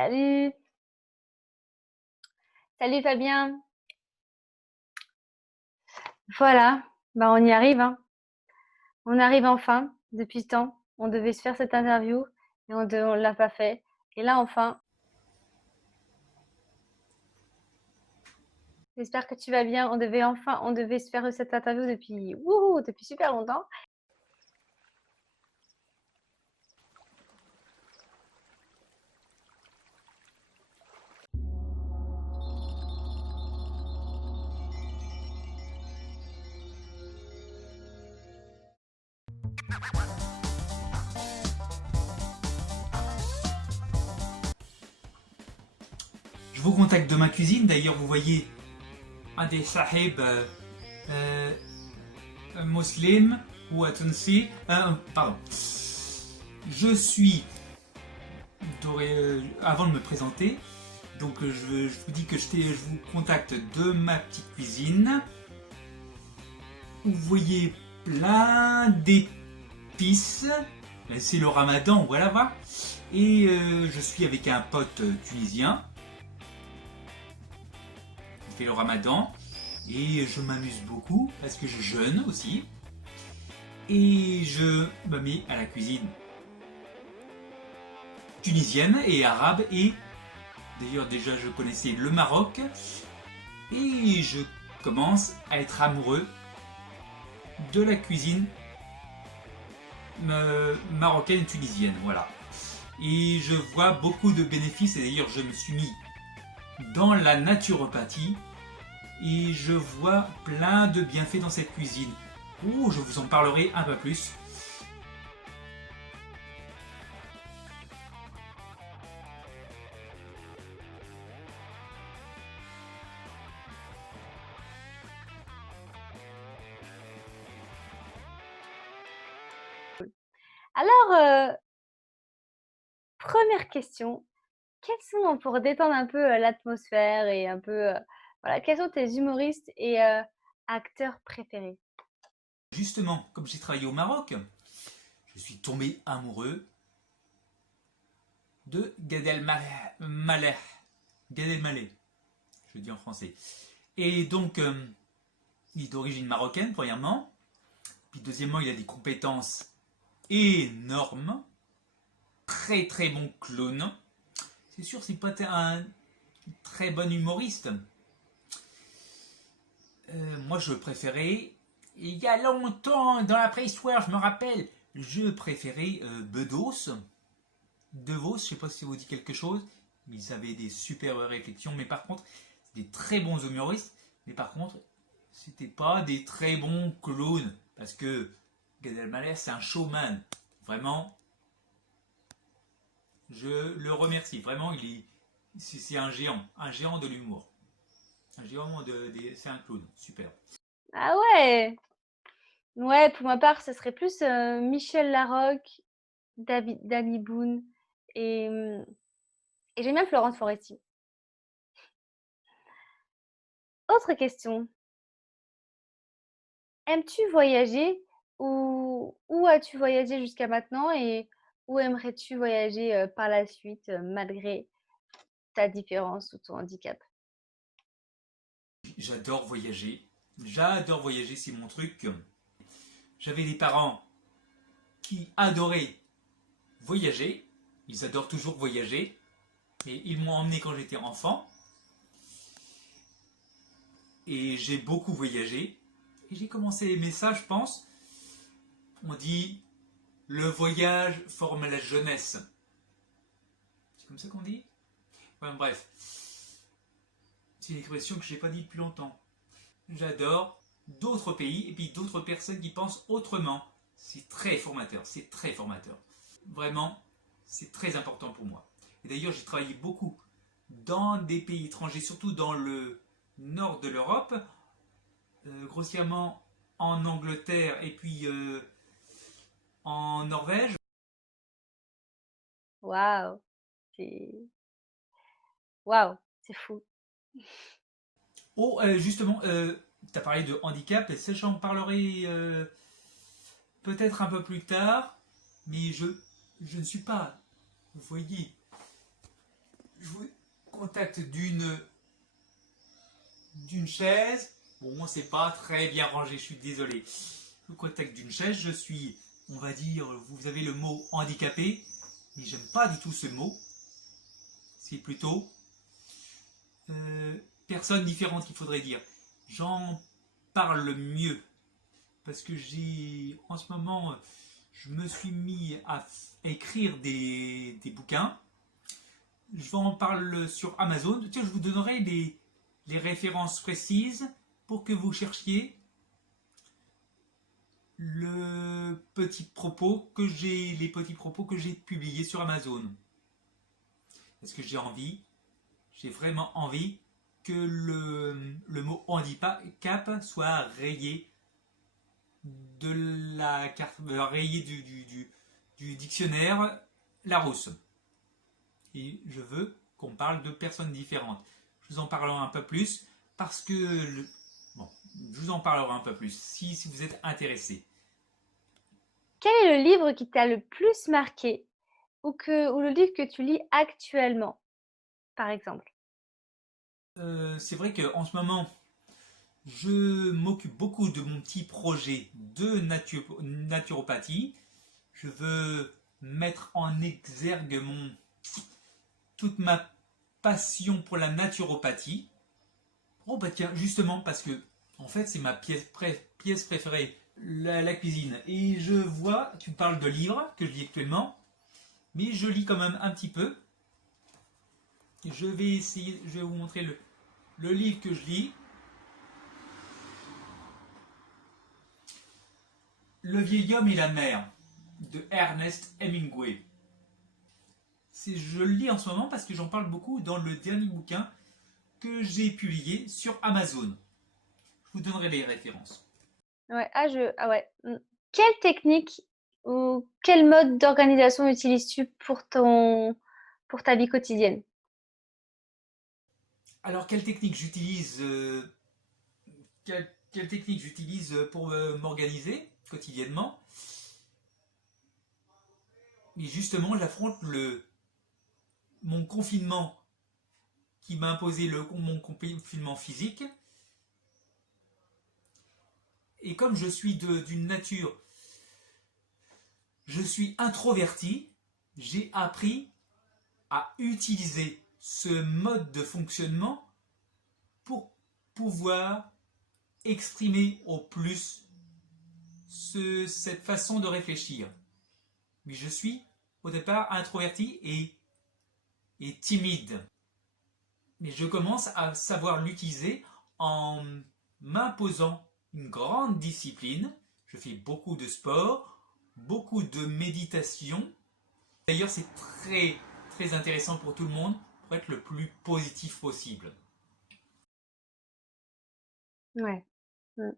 Salut, salut Fabien. Voilà, bah on y arrive, hein. On arrive enfin, depuis ce temps. On devait se faire cette interview et on l'a pas fait. Et là enfin, j'espère que tu vas bien. On devait se faire cette interview depuis, wouhou, depuis super longtemps. Je vous contacte de ma cuisine. D'ailleurs, vous voyez un des sahib euh, muslim ou atunsi. Pardon. Je suis, avant de me présenter, donc je vous dis que je vous contacte de ma petite cuisine. Vous voyez plein d'épices. C'est le ramadan, voilà, va. Et je suis avec un pote tunisien. Il fait le ramadan. Et je m'amuse beaucoup parce que je jeûne aussi. Et je me mets à la cuisine tunisienne et arabe. Et d'ailleurs déjà je connaissais le Maroc. Et je commence à être amoureux de la cuisine marocaine et tunisienne. Voilà. Et je vois beaucoup de bénéfices. Et d'ailleurs je me suis mis dans la naturopathie. Et je vois plein de bienfaits dans cette cuisine. Oh, je vous en parlerai un peu plus. Alors, première question, quels sont, pour détendre un peu l'atmosphère et un peu, voilà, quels sont tes humoristes et acteurs préférés? Justement, comme j'ai travaillé au Maroc, je suis tombé amoureux de Gad Elmaleh. Gad Elmaleh, je dis en français. Et donc, il est d'origine marocaine, premièrement. Puis deuxièmement, il a des compétences énormes. Très très bon clown. C'est sûr, c'est pas un très bon humoriste. Moi, je préférais, il y a longtemps, dans la préhistoire, je me rappelle, je préférais Bedos, De Vos, je sais pas si ça vous dit quelque chose, mais ils avaient des super réflexions, mais par contre, des très bons humoristes, mais par contre, c'était pas des très bons clowns, parce que Gad Elmaleh, c'est un showman. Vraiment, je le remercie. Vraiment, c'est un géant de l'humour. Un géant c'est un clown, super. Ah ouais! Ouais, pour ma part, ce serait plus, Michel Larocque, Danny Boone et et j'aime bien Florence Foresti. Autre question, aimes-tu voyager ou où as-tu voyagé jusqu'à maintenant et où aimerais-tu voyager, par la suite, malgré ta différence ou ton handicap? J'adore voyager. J'adore voyager, c'est mon truc. J'avais des parents qui adoraient voyager. Ils adorent toujours voyager. Et ils m'ont emmené quand j'étais enfant. Et j'ai beaucoup voyagé. Et j'ai commencé à aimer ça, je pense. On dit le voyage forme la jeunesse. C'est comme ça qu'on dit. Enfin, bref. C'est une expression que je n'ai pas dit depuis longtemps. J'adore d'autres pays et puis d'autres personnes qui pensent autrement. C'est très formateur, c'est très formateur. Vraiment, c'est très important pour moi. Et d'ailleurs, j'ai travaillé beaucoup dans des pays étrangers, surtout dans le nord de l'Europe, grossièrement en Angleterre et puis en Norvège. Waouh! C'est waouh, c'est fou. Oh, justement, tu as parlé de handicap, et ça j'en parlerai peut-être un peu plus tard, mais je ne suis pas, vous voyez, je vous contacte d'une chaise. Bon, c'est pas très bien rangé, je suis désolé. Le contact d'une chaise, je suis, on va dire, vous avez le mot handicapé, mais j'aime pas du tout ce mot. C'est plutôt personne différente qu'il faudrait dire. J'en parle mieux parce que en ce moment, je me suis mis à écrire des bouquins. Je en parle sur Amazon. Tiens, je vous donnerai les références précises pour que vous cherchiez les petits propos que j'ai publiés sur Amazon. Parce que j'ai vraiment envie que le mot handicap soit rayé de la carte, rayé du dictionnaire Larousse. Et je veux qu'on parle de personnes différentes. Je vous en parlerai un peu plus parce que je vous en parlerai un peu plus si vous êtes intéressé. Quel est le livre qui t'a le plus marqué ou le livre que tu lis actuellement, par exemple? C'est vrai qu'en ce moment, je m'occupe beaucoup de mon petit projet de naturopathie. Je veux mettre en exergue toute ma passion pour la naturopathie. Oh bah tiens, justement parce que en fait c'est ma pièce préférée, la cuisine. Et je vois, tu parles de livres que je lis actuellement, mais je lis quand même un petit peu. Je vais vous montrer le livre que je lis. Le vieil homme et la mer de Ernest Hemingway. Je le lis en ce moment parce que j'en parle beaucoup dans le dernier bouquin que j'ai publié sur Amazon. Je vous donnerai les références. Ouais, ouais. Quelle technique ou quel mode d'organisation utilises-tu pour ta vie quotidienne? Alors, quelle technique j'utilise quelle technique j'utilise pour m'organiser quotidiennement? Et justement, j'affronte mon confinement qui m'a imposé mon confinement physique. Et comme je suis d'une nature, je suis introverti, j'ai appris à utiliser ce mode de fonctionnement pour pouvoir exprimer au plus cette façon de réfléchir. Mais je suis au départ introverti et timide. Mais je commence à savoir l'utiliser en m'imposant une grande discipline. Je fais beaucoup de sport, beaucoup de méditation. D'ailleurs, c'est très très intéressant pour tout le monde pour être le plus positif possible. Ouais. Mm.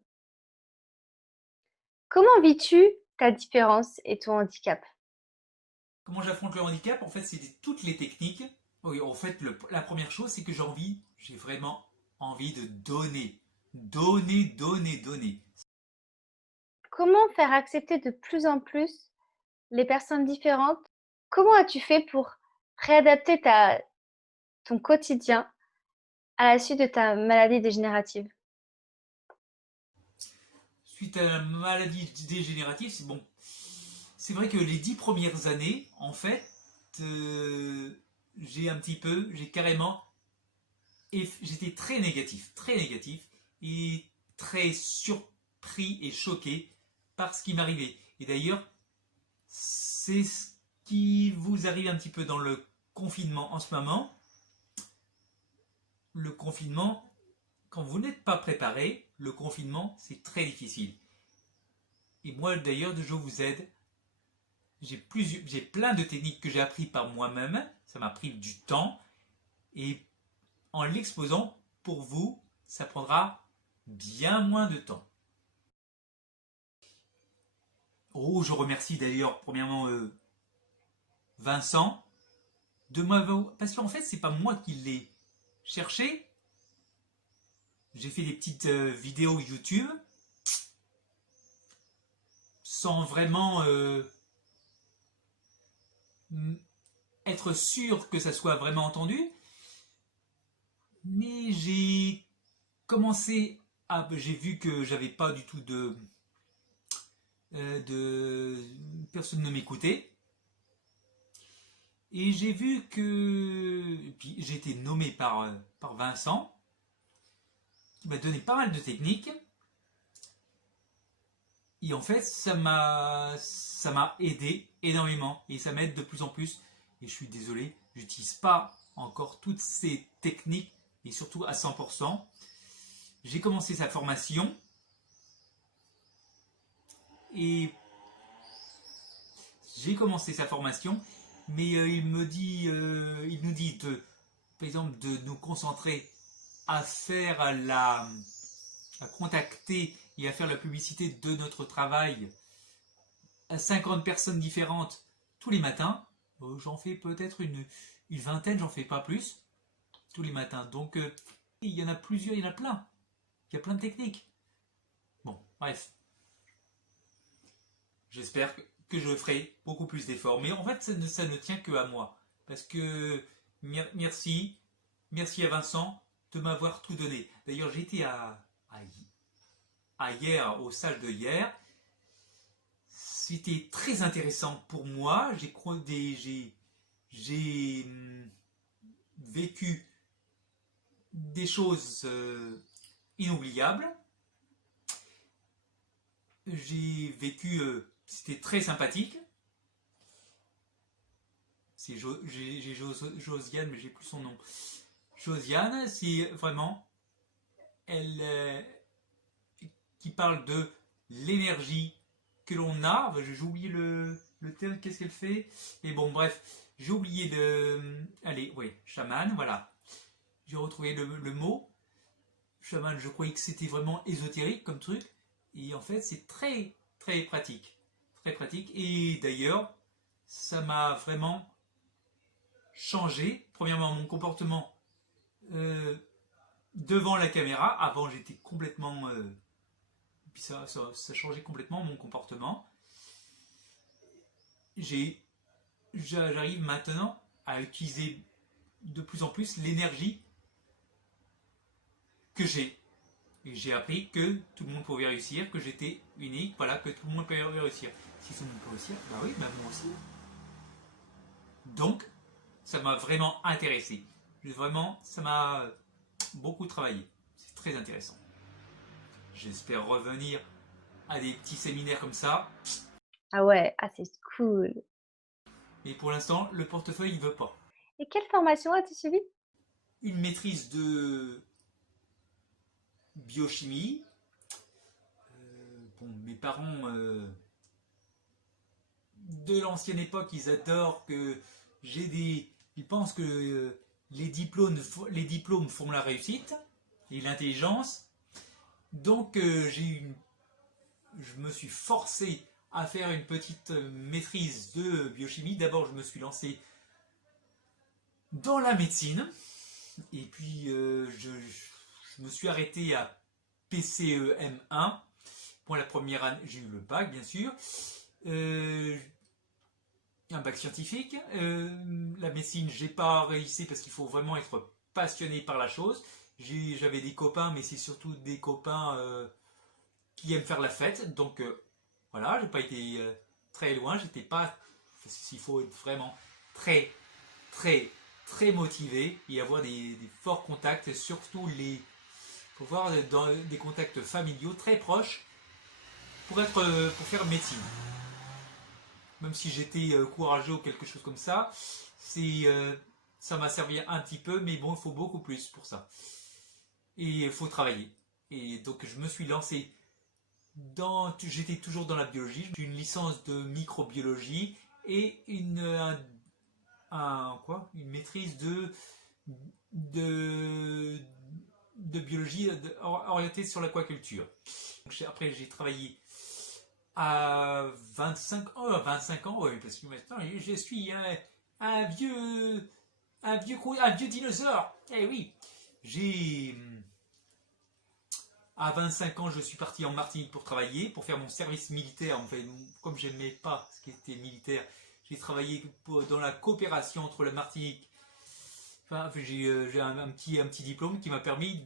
Comment vis-tu ta différence et ton handicap? Comment j'affronte le handicap? En fait, c'est toutes les techniques. Oui, en fait, la première chose, c'est que j'ai vraiment envie de donner. Donner, donner, donner. Comment faire accepter de plus en plus les personnes différentes? Comment as-tu fait pour réadapter ton quotidien à la suite de ta maladie dégénérative? Suite à la maladie dégénérative, c'est bon. C'est vrai que les 10 premières années, en fait, j'ai carrément, j'étais très négatif et très surpris et choqué par ce qui m'arrivait. Et d'ailleurs, c'est ce qui vous arrive un petit peu dans le confinement en ce moment. Le confinement, quand vous n'êtes pas préparé, le confinement, c'est très difficile. Et moi, d'ailleurs, je vous aide. J'ai plein de techniques que j'ai appris par moi-même. Ça m'a pris du temps. Et en l'exposant, pour vous, ça prendra bien moins de temps. Oh, je remercie d'ailleurs, premièrement, Vincent, parce qu'en fait, c'est pas moi qui l'ai cherché. J'ai fait des petites vidéos YouTube sans vraiment être sûr que ça soit vraiment entendu. Mais j'ai commencé à... J'ai vu que j'avais pas du tout de personne ne m'écoutait. Et j'ai vu que... Puis j'ai été nommé par Vincent, qui m'a donné pas mal de techniques. Et en fait, ça m'a aidé énormément. Et ça m'aide de plus en plus. Et je suis désolé, j'utilise pas encore toutes ces techniques, et surtout à 100%. J'ai commencé sa formation. Et j'ai commencé sa formation. Mais il nous dit par exemple, de nous concentrer à à contacter et à faire la publicité de notre travail à 50 personnes différentes tous les matins. J'en fais peut-être une vingtaine, j'en fais pas plus, tous les matins. Donc, il y en a plusieurs, il y en a plein. Il y a plein de techniques. Bon, bref. J'espère que je ferai beaucoup plus d'efforts. Mais en fait, ça ne tient que à moi. Parce que merci à Vincent de m'avoir tout donné. D'ailleurs, j'étais à hier, au stage de hier. C'était très intéressant pour moi. J'ai vécu des choses inoubliables. J'ai vécu, c'était très sympathique. J'ai Josiane, mais j'ai plus son nom. Josiane, c'est vraiment elle qui parle de l'énergie que l'on a. J'ai oublié le terme, qu'est-ce qu'elle fait. Et bon, bref, j'ai oublié allez, oui, chaman, voilà. J'ai retrouvé le mot. Chaman, je croyais que c'était vraiment ésotérique comme truc. Et en fait, c'est très, très pratique. Très pratique. Et d'ailleurs, ça m'a vraiment changé. Premièrement, mon comportement devant la caméra. Avant, j'étais complètement... puis ça changeait complètement mon comportement. J'arrive maintenant à utiliser de plus en plus l'énergie que j'ai. Et j'ai appris que tout le monde pouvait réussir, que j'étais unique, voilà, que tout le monde pouvait réussir. Si tout le monde peut réussir, bah oui, bah moi aussi. Donc, ça m'a vraiment intéressé. Vraiment, ça m'a beaucoup travaillé. C'est très intéressant. J'espère revenir à des petits séminaires comme ça. Ah ouais, ah c'est cool. Mais pour l'instant, le portefeuille, il veut pas. Et quelle formation as-tu suivi? Une maîtrise de biochimie. Bon, mes parents de l'ancienne époque, ils adorent que j'ai des... Ils pensent que les diplômes font la réussite et l'intelligence. Donc, je me suis forcé à faire une petite maîtrise de biochimie. D'abord, je me suis lancé dans la médecine. Et puis, je me suis arrêté à PCEM1. Pour la première année, j'ai eu le bac, bien sûr. Un bac scientifique. La médecine, j'ai pas réussi parce qu'il faut vraiment être passionné par la chose. J'avais des copains, mais c'est surtout des copains qui aiment faire la fête. Donc, voilà, j'ai pas été très loin. J'étais pas... Il faut être vraiment très, très, très motivé et avoir des forts contacts, surtout il faut voir dans des contacts familiaux très proches pour faire médecine. Même si j'étais courageux ou quelque chose comme ça, ça m'a servi un petit peu, mais bon, il faut beaucoup plus pour ça. Et il faut travailler. Et donc je me suis lancé j'étais toujours dans la biologie. J'ai une licence de microbiologie et une maîtrise de biologie orientée sur l'aquaculture. Après, j'ai travaillé à 25 ans, ouais, parce que maintenant, je suis un vieux dinosaure. Eh oui, à 25 ans, je suis parti en Martinique pour travailler, pour faire mon service militaire. En fait, comme j'aimais pas ce qui était militaire, J'ai travaillé dans la coopération entre la Martinique. Enfin, j'ai un petit diplôme qui m'a permis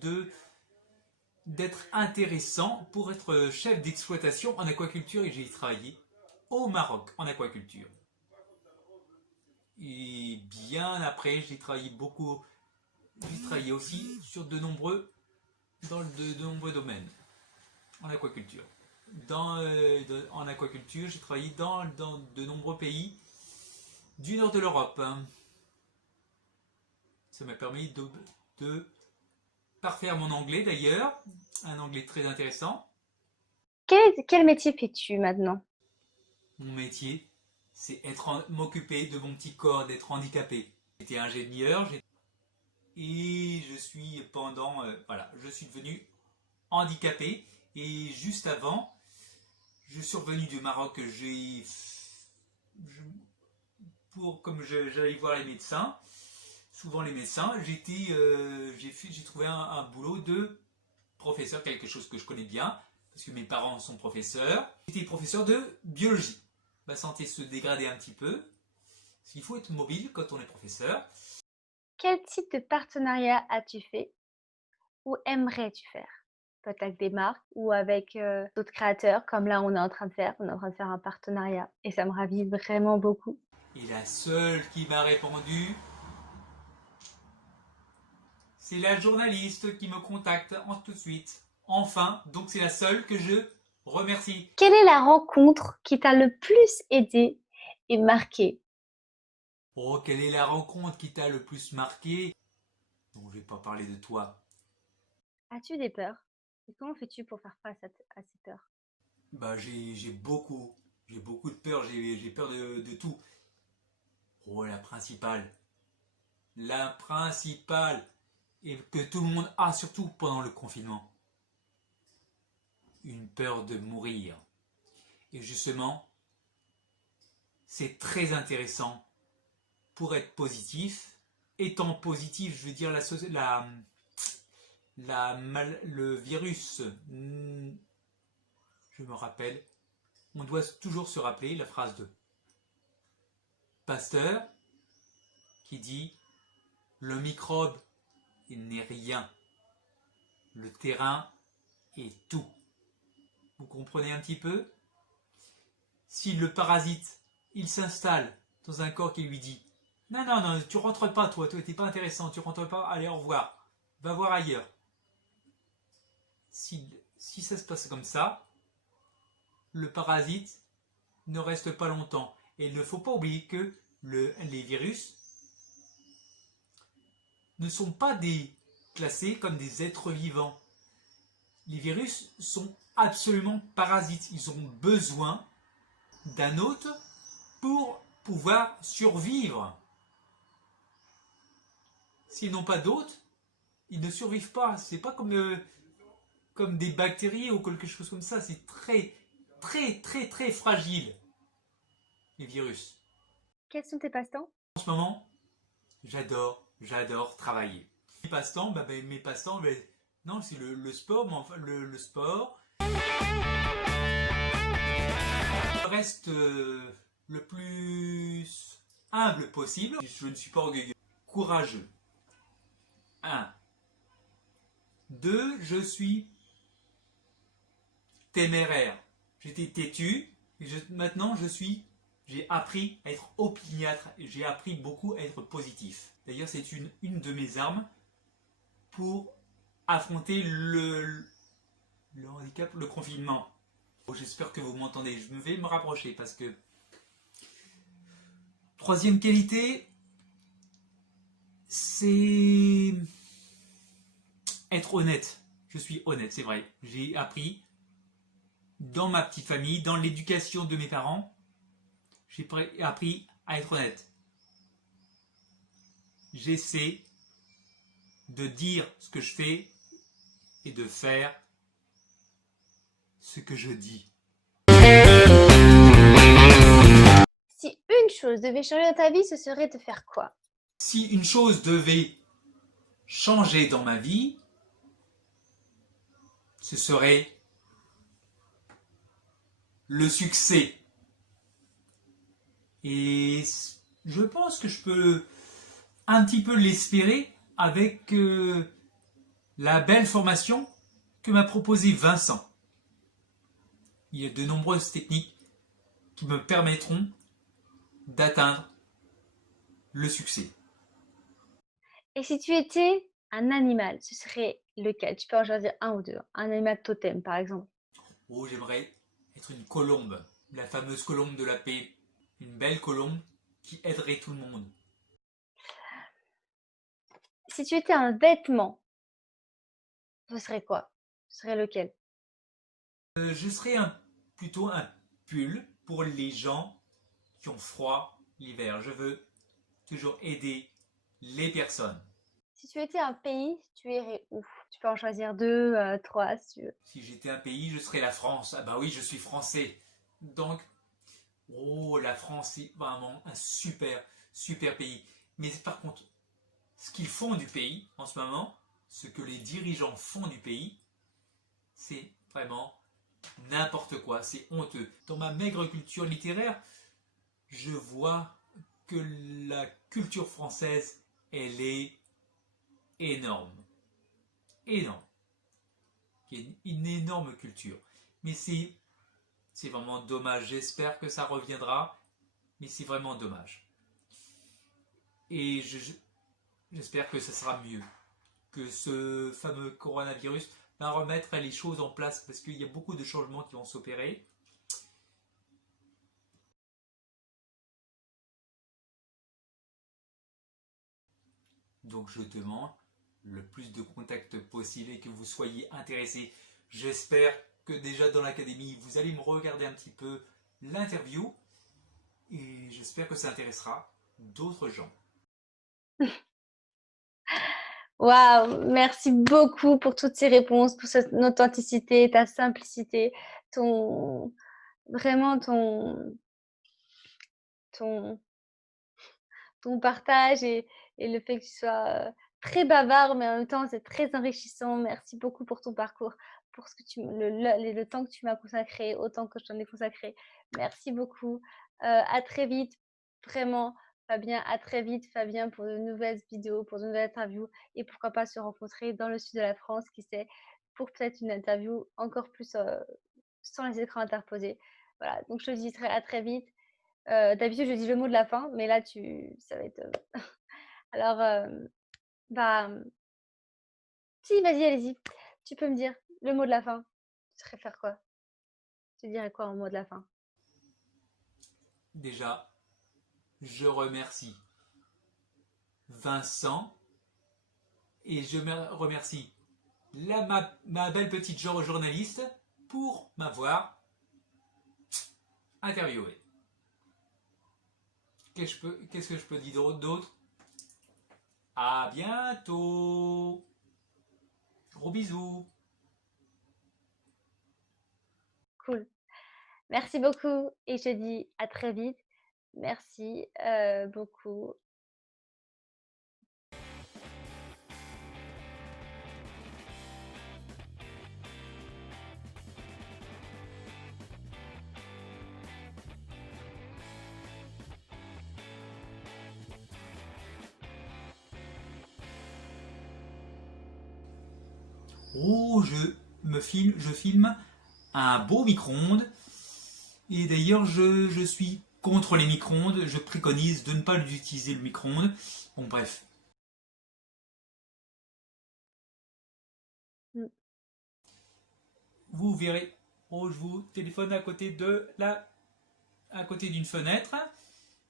d'être intéressant pour être chef d'exploitation en aquaculture et j'ai travaillé au Maroc en aquaculture. Et bien après, j'ai travaillé aussi sur de nombreux domaines en aquaculture. En aquaculture, j'ai travaillé dans de nombreux pays du nord de l'Europe. Ça m'a permis de parfaire mon anglais d'ailleurs, un anglais très intéressant. Quel métier fais-tu maintenant? Mon métier, c'est m'occuper de mon petit corps, d'être handicapé. J'étais ingénieur et je suis devenu handicapé. Et juste avant, je suis revenu du Maroc. Comme j'allais voir les médecins, souvent les médecins, j'ai trouvé un boulot de professeur, quelque chose que je connais bien, parce que mes parents sont professeurs. J'étais professeur de biologie. Ma santé se dégradait un petit peu, parce qu'il faut être mobile quand on est professeur. Quel type de partenariat as-tu fait ou aimerais-tu faire? Peut-être avec des marques ou avec d'autres créateurs, comme là on est en train de faire. On est en train de faire un partenariat et ça me ravit vraiment beaucoup. Et la seule qui m'a répondu, c'est la journaliste qui me contacte tout de suite. Enfin, donc c'est la seule que je remercie. Quelle est la rencontre qui t'a le plus aidé et marqué? Oh, quelle est la rencontre qui t'a le plus marqué? Bon, je vais pas parler de toi. As-tu des peurs? Et comment fais-tu pour faire face à ces peurs? Bah, j'ai beaucoup de peur, j'ai peur de tout. Oh, la principale, et que tout le monde a, surtout pendant le confinement, une peur de mourir. Et justement, c'est très intéressant pour être positif. Étant positif, je veux dire le virus, je me rappelle, on doit toujours se rappeler la phrase de Pasteur qui dit le microbe n'est rien, le terrain est tout. Vous comprenez un petit peu? Si le parasite, il s'installe dans un corps qui lui dit non, non, non, tu rentres pas, toi t'es pas intéressant, tu rentres pas, allez, au revoir, va voir ailleurs. Si ça se passe comme ça, le parasite ne reste pas longtemps. Et il ne faut pas oublier que les virus ne sont pas classés comme des êtres vivants. Les virus sont absolument parasites. Ils ont besoin d'un hôte pour pouvoir survivre. S'ils n'ont pas d'hôte, ils ne survivent pas. C'est pas comme des bactéries ou quelque chose comme ça. C'est très, très, très, très fragile, les virus. Quels sont tes passe-temps? En ce moment, j'adore travailler. Mes passe-temps, mes passe-temps, non, c'est le sport, mais enfin, le sport. Je reste le plus humble possible. Je ne suis pas orgueilleux. Courageux. 1. 2. Je suis téméraire. J'étais têtu. Maintenant, j'ai appris à être opiniâtre. J'ai appris beaucoup à être positif. D'ailleurs, c'est une de mes armes pour affronter le handicap, le confinement. J'espère que vous m'entendez. Je vais me rapprocher parce que... Troisième qualité, c'est être honnête. Je suis honnête, c'est vrai. J'ai appris dans ma petite famille, dans l'éducation de mes parents, j'ai appris à être honnête. J'essaie de dire ce que je fais et de faire ce que je dis. Si une chose devait changer dans ta vie, ce serait de faire quoi? Si une chose devait changer dans ma vie, ce serait le succès. Et je pense que je peux un petit peu l'espérer avec la belle formation que m'a proposée Vincent. Il y a de nombreuses techniques qui me permettront d'atteindre le succès. Et si tu étais un animal, ce serait lequel? Tu peux en choisir un ou deux. Un animal totem, par exemple. Oh, j'aimerais être une colombe, la fameuse colombe de la paix. Une belle colombe qui aiderait tout le monde. Si tu étais un vêtement, ce serait quoi? Ce serait lequel? Je serais plutôt un pull pour les gens qui ont froid l'hiver. Je veux toujours aider les personnes. Si tu étais un pays, tu irais où? Tu peux en choisir deux, trois, si tu veux. Si j'étais un pays, je serais la France. Ah bah oui, je suis français. Donc, oh, la France, c'est vraiment un super pays. Mais par contre, ce qu'ils font du pays en ce moment, ce que les dirigeants font du pays, c'est vraiment n'importe quoi. C'est honteux. Dans ma maigre culture littéraire, je vois que la culture française, elle est énorme. Énorme. Il y a une énorme culture. Mais c'est vraiment dommage. J'espère que ça reviendra, mais c'est vraiment dommage. Et j'espère que ça sera mieux. Que ce fameux coronavirus va remettre les choses en place parce qu'il y a beaucoup de changements qui vont s'opérer. Donc je demande le plus de contacts possible et que vous soyez intéressés. J'espère que déjà dans l'académie, vous allez me regarder un petit peu l'interview et j'espère que ça intéressera d'autres gens. Waouh, merci beaucoup pour toutes ces réponses, pour cette authenticité, ta simplicité, ton vraiment ton ton partage et le fait que tu sois, très bavard, mais en même temps, c'est très enrichissant. Merci beaucoup pour ton parcours, pour ce que tu le temps que tu m'as consacré, autant que je t'en ai consacré. Merci beaucoup. À très vite, vraiment, Fabien, à très vite, Fabien, pour de nouvelles vidéos, pour de nouvelles interviews et pourquoi pas se rencontrer dans le sud de la France, qui sait, pour peut-être une interview encore plus, sans les écrans interposés. Voilà, donc je te dis à très vite. D'habitude, je dis le mot de la fin, mais là, ça va être, alors, bah, si, vas-y, allez-y. Tu peux me dire le mot de la fin. Tu serais faire quoi? Tu dirais quoi en mot de la fin? Déjà, je remercie Vincent et je remercie ma belle petite journaliste pour m'avoir interviewé. Qu'est-ce que je peux dire d'autre? À bientôt. Gros bisous. Cool. Merci beaucoup et je te dis à très vite. Merci, beaucoup. Oh, je filme un beau micro-ondes. Et d'ailleurs, je suis contre les micro-ondes. Je préconise de ne pas utiliser le micro-ondes. Bon, bref. Mmh. Vous verrez. Oh, je vous téléphone à côté d'une fenêtre.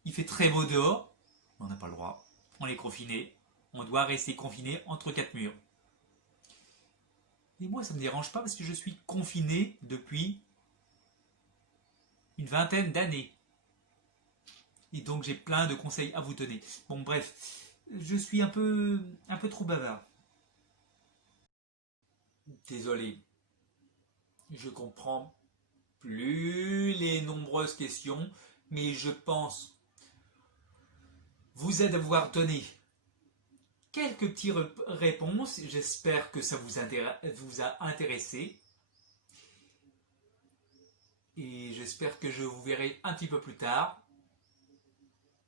Il fait très beau dehors. On n'a pas le droit. On est confiné. On doit rester confiné entre quatre murs. Et moi, ça ne me dérange pas parce que je suis confiné depuis une vingtaine d'années. Et donc j'ai plein de conseils à vous donner. Bon bref, je suis un peu trop bavard. Désolé, je comprends plus les nombreuses questions, mais je pense vous avoir donné quelques petites réponses. J'espère que ça vous a intéressé. Et j'espère que je vous verrai un petit peu plus tard